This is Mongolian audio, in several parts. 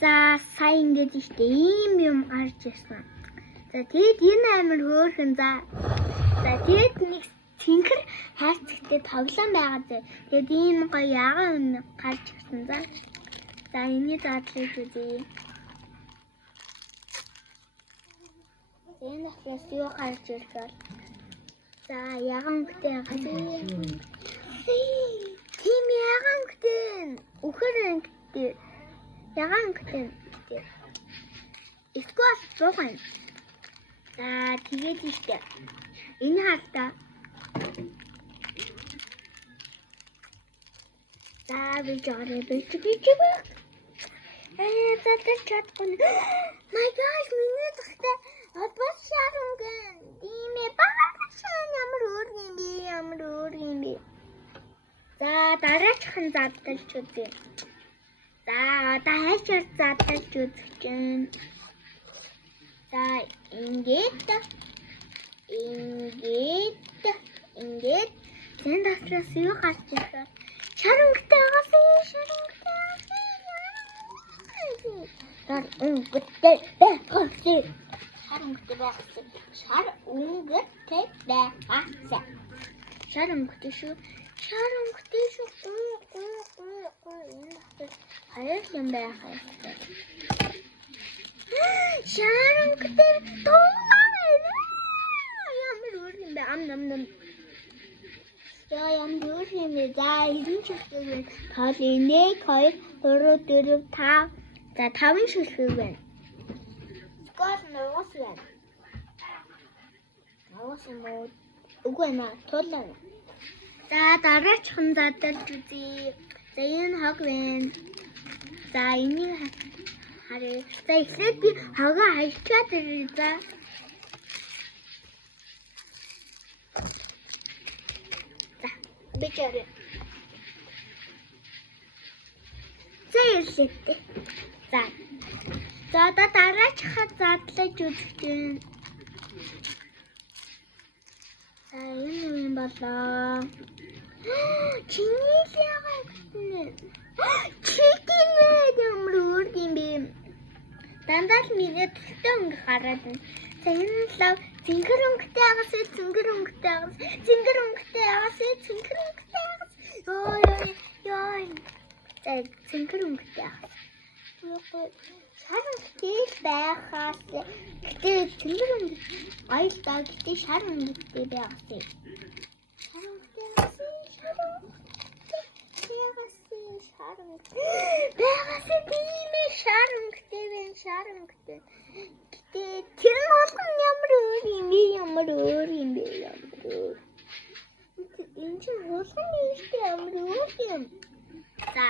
За сая ингэж ихтэй ийм юм гарч ирсэн. За тэгэд энэ амар хөөрхөн за тэгэд нэг цэнхэр хайрцагтай тоглоом байгаа зэ. Тэгэд ийм гоё ягаан юм гарч ирсэн за. За энийг задлаж үзье. Энэ ахлаас юу гарч ирэх бол за ягаан хөтэй тийм ягаан хөтэй үхэр ангитэй ягаан хөтэй эсвэл зуган за тэгээд ихтэй энэ хаалтаа за би жаарэ бичиг за тэр чадсан my gosh миний тахта одбос шарунгийн димэ багашаа ямар өөр юм бэ за дараачихын задлж үзье за одоо хайшаар задлж үзэх чинь за ингээд энэ датрас юу гарч ирэх шарангтай агасан шар өнгөтэй байхсан шар өнгөтэй шүү хоёр юм байх хэрэгтэй шар өнгөтэй ямар өөр юм бэ ам яа ямар өөр юм бэ за энэ шүлхэг тоол 1 2 3 4 5 за 5 шүлхэг байна скор нуус байна нуус муу үгүй наа тулаа за дараачихын задлж үзье за энэ хог байна за энийг харъя за эхлээд би хогоо хайчаад ирээ за бичээрэй за ирлээ за одоо дараачихаа задлаж үзэх чинь за энэ юм болоо чиний яагаад гэнэ чикен ямар өөр юм бэ дандаа л миний тэлтэй өнгө хараад байна за энэ лав цэнгэр өнгөтэй агаас ёо за цэнгэр өнгөтэй агаас шар өнгөтэй байхаас гэтээ цэнгэр өнгө аялдаа гэтээ шар өнгөтэй байгаасаа шар өнгөтэй гэтээ тэр болгон ямар өөр юм бэ энэ чинь болгон ямар өөр юм за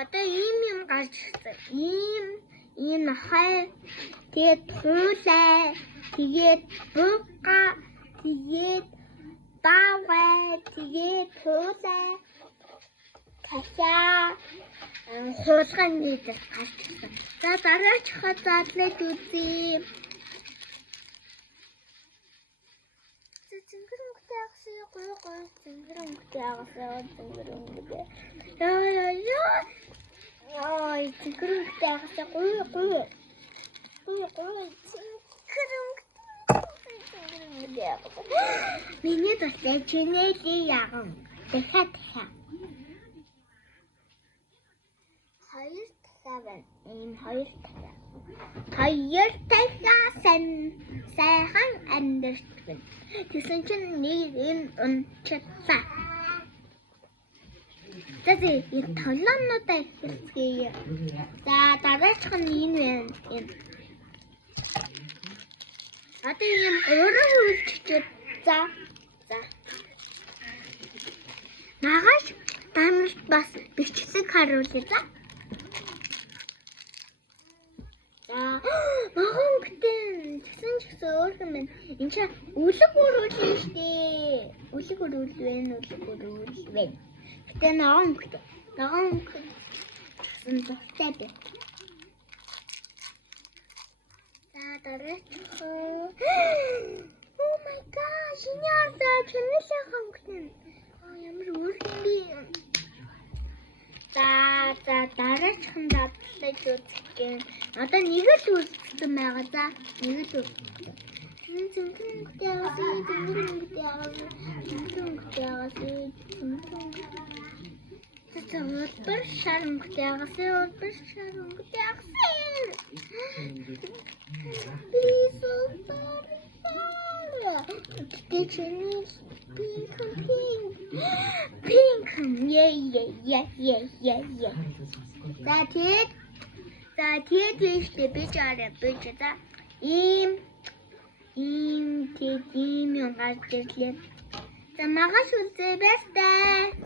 одоо ийм юм гарч ирсэн энэ хай тэгээд хуулай тэгээд буга тэгээд бавай тэгээд хуулай ташаа хуулганы дэс гарч ирсэн за дараачихаа задлаж үзье цэнгэрөнгөтэй миний тастай чинээли яган дахиад хоёр дахиад сайхан амьдэрсэн тэгсэн чинь нэг юм унчилсан тэгээд яг толомнуудаа ихэлцгээе за дараачих нь энэ байна одоо юм өөрөө үлчиж за нагаш дамж бас бичлэг харуулъя за магонхтэй тэгсэн ч гэсэн өөр юм байна. Энд чинь үлэг өрүүлнэ штэ. Үлэг өрүүлвэн. Гэтэ магонхтэй. Тэгсэн зовтой би. За дараач. Oh my gosh, яа чанэлээ хангалтын. Ямар өөр юм бэ? За дараа Дараачихан дадлаж үзэх гээ. Одоо нэг л үзсэн байгаа за. Нэг л үзсэн. Өдөр шар өнгөтэй Pink. Yeah. That's it. Is the picture. Ийм юм гарч ирлээ. За магаш үзээ баяр таа.